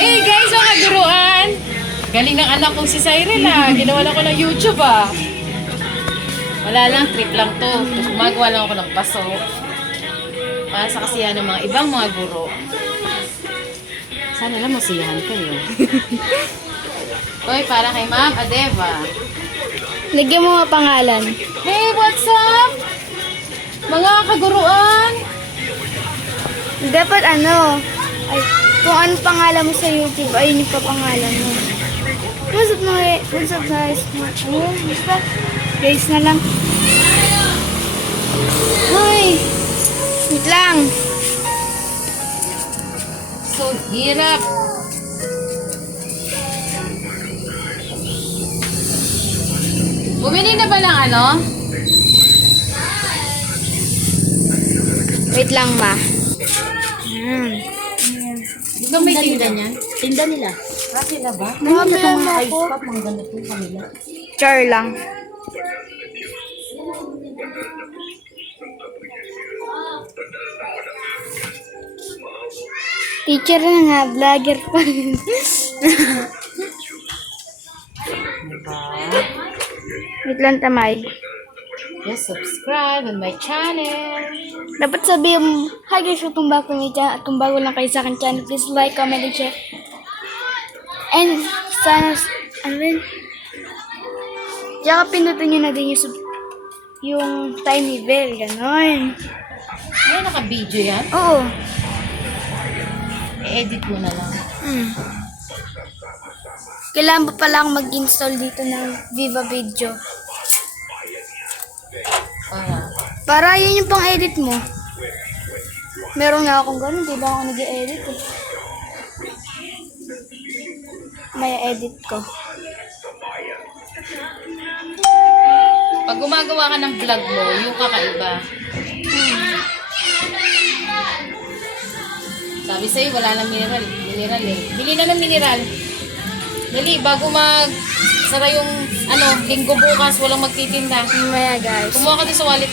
Eh guys, mga kaguruan. Galing ng anak kong si Cyril Ginawa ko ng YouTube Wala lang, trip lang to. Gumagawa lang ako ng paso. Para sa kasiyahan ng mga ibang mga guro. Sana lang masiyahan kayo. Hoy, para kay Ma'am Adeva. Lagyan mo mga pangalan. Hey, what's up? Mga kaguruan. Dapat ay, kung ano pangalan mo sa YouTube, ayun yung papangalan mo. What's up guys? Basta, guys na lang. Hoy! Wait lang. So, hirap. Bumili na ba ng ano? Wait lang, ma. Ikaw may tinda niya? Tinda nila. Sila ba? Nakabila mo ako. Mga ganito kanila. Char lang. Teacher na nga, vlogger pa rin. Wait lang, Tamay. Yes, subscribe on my channel. Dapat sabihin mo, hi guys, welcome back to my channel. At kung bago lang kayo sa akin channel, please like, comment, and share. And sana, ano rin? Tsaka pinutin nyo na din yung tiny bell, ganon. Ay, naka-video yan? Oo. I-edit mo na lang. Kailangan pa pala akong mag-install dito ng Viva Video. Para yun yung pang-edit mo. Meron nga akong ganun, di ba ako nag-edit eh. May edit ko. Pag gumagawa ka ng vlog mo, yung kakaiba. Sabi sa'yo, wala nang mineral. Mineral eh. Bili na ng mineral. Dali, bago sara yung linggo bukas, walang magtitinda. Maya guys. Kumuha ka din sa wallet.